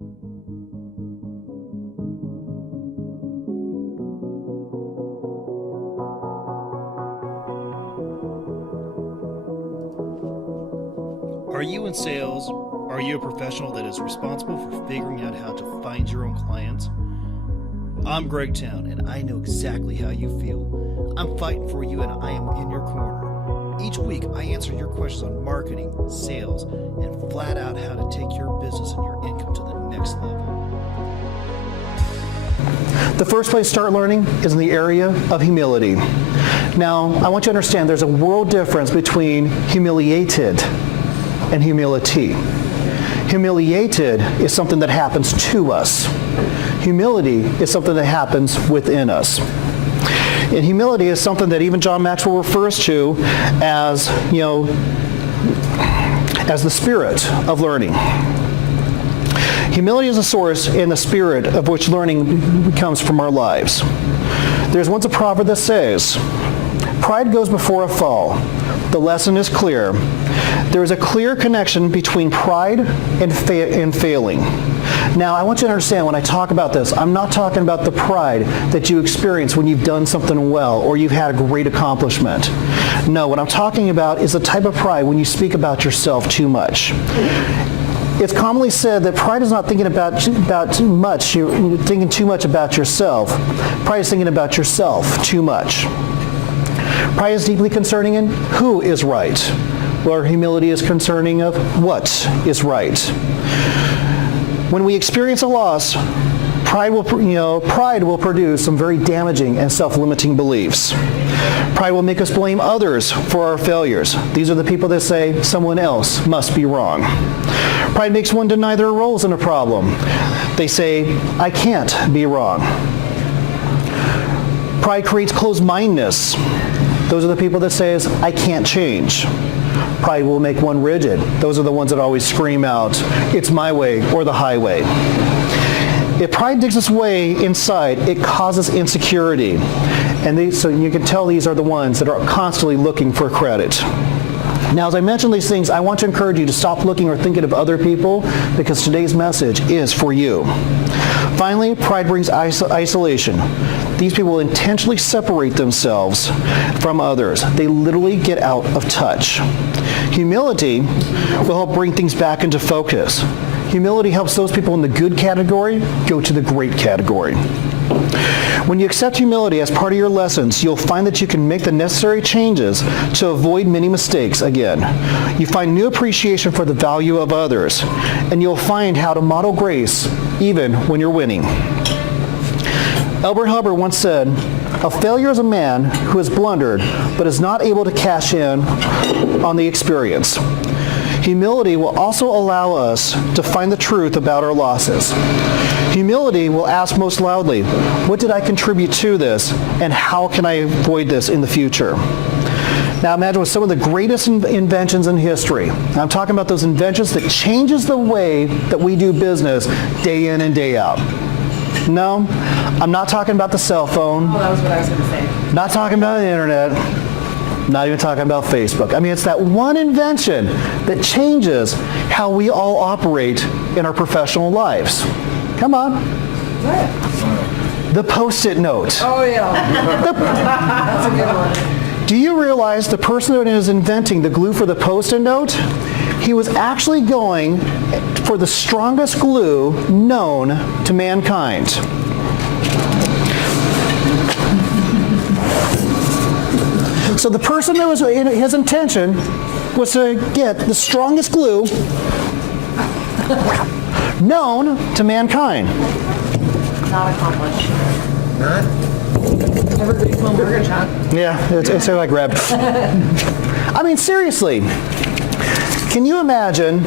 Are you in sales? Are you a professional that is responsible for figuring out how to find your own clients? I'm Greg Towne, and I know exactly how you feel. I'm fighting for you, and I am in your corner. Each week, I answer your questions on marketing, sales, and flat out how to take your business and your income to the next level. The first place to start learning is in the area of humility. Now, I want you to understand there's a world difference between humiliated and humility. Humiliated is something that happens to us. Humility is something that happens within us. And humility is something that even John Maxwell refers to as, as the spirit of learning. Humility is a source in the spirit of which learning comes from our lives. There's once a proverb that says, "Pride goes before a fall." The lesson is clear. There is a clear connection between pride and failing. Now, I want you to understand when I talk about this, I'm not talking about the pride that you experience when you've done something well or you've had a great accomplishment. No, what I'm talking about is the type of pride when you speak about yourself too much. It's commonly said that pride is not thinking about too much. You're thinking too much about yourself. Pride is thinking about yourself too much. Pride is deeply concerning in who is right, while humility is concerning of what is right. When we experience a loss, pride will produce some very damaging and self-limiting beliefs. Pride will make us blame others for our failures. These are the people that say someone else must be wrong. Pride makes one deny their roles in a problem. They say, "I can't be wrong." Pride creates closed-mindedness. Those are the people that say, "I can't change." Pride will make one rigid. Those are the ones that always scream out, "It's my way or the highway." If pride digs its way inside, it causes insecurity. So you can tell these are the ones that are constantly looking for credit. Now, as I mention these things, I want to encourage you to stop looking or thinking of other people because today's message is for you. Finally, pride brings isolation. These people will intentionally separate themselves from others. They literally get out of touch. Humility will help bring things back into focus. Humility helps those people in the good category go to the great category. When you accept humility as part of your lessons, you'll find that you can make the necessary changes to avoid many mistakes again. You find new appreciation for the value of others, and you'll find how to model grace even when you're winning. Elbert Hubbard once said, "A failure is a man who has blundered but is not able to cash in on the experience." Humility will also allow us to find the truth about our losses. Humility will ask most loudly, "What did I contribute to this, and how can I avoid this in the future?" Now imagine with some of the greatest inventions in history. I'm talking about those inventions that changes the way that we do business day in and day out. No, I'm not talking about the cell phone. Oh, that was what I was going to say. Not talking about the internet. Not even talking about Facebook. I mean, it's that one invention that changes how we all operate in our professional lives. Come on. What? The Post-it note. Oh, yeah. That's a good one. Do you realize the person that is inventing the glue for the Post-it note, he was actually going for the strongest glue known to mankind. So the person that was in his intention was to get the strongest glue known to mankind. Not accomplished. Everybody's home burger shop. Yeah, it's like grabbed. I mean, seriously, can you imagine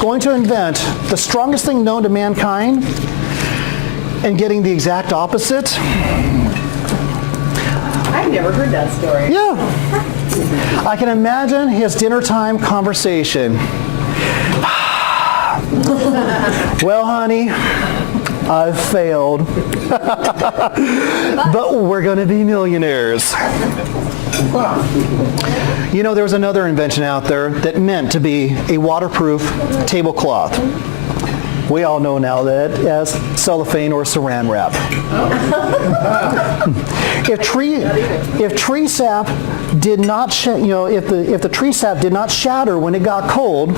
going to invent the strongest thing known to mankind and getting the exact opposite? I've never heard that story. Yeah. I can imagine his dinner time conversation. Well, honey, I've failed. But we're going to be millionaires. You know, there was another invention out there that meant to be a waterproof tablecloth. We all know now that as cellophane or saran wrap. If tree sap did not, if the tree sap did not shatter when it got cold,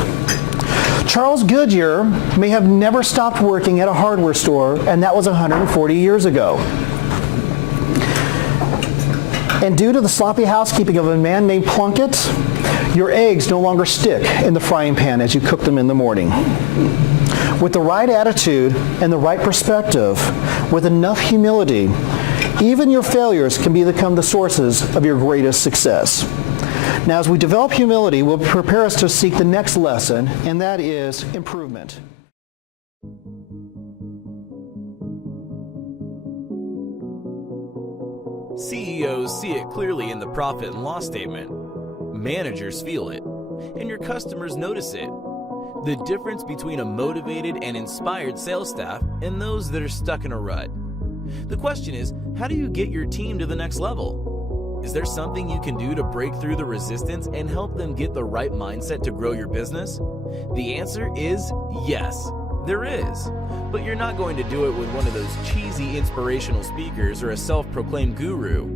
Charles Goodyear may have never stopped working at a hardware store, and that was 140 years ago. And due to the sloppy housekeeping of a man named Plunkett, your eggs no longer stick in the frying pan as you cook them in the morning. With the right attitude and the right perspective, with enough humility, even your failures can become the sources of your greatest success. Now, as we develop humility, will prepare us to seek the next lesson, and that is improvement. CEOs see it clearly in the profit and loss statement. Managers feel it, and your customers notice it. The difference between a motivated and inspired sales staff and those that are stuck in a rut. The question is, how do you get your team to the next level? Is there something you can do to break through the resistance and help them get the right mindset to grow your business? The answer is yes, there is. But you're not going to do it with one of those cheesy inspirational speakers or a self-proclaimed guru.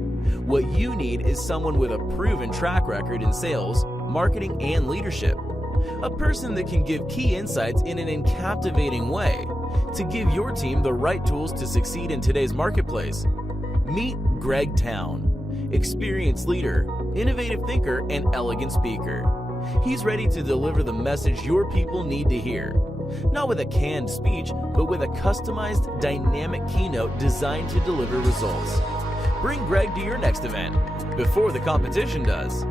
What you need is someone with a proven track record in sales, marketing, and leadership. A person that can give key insights in an captivating way to give your team the right tools to succeed in today's marketplace. Meet Greg Towne, experienced leader, innovative thinker, and elegant speaker. He's ready to deliver the message your people need to hear. Not with a canned speech, but with a customized, dynamic keynote designed to deliver results. Bring Greg to your next event before the competition does.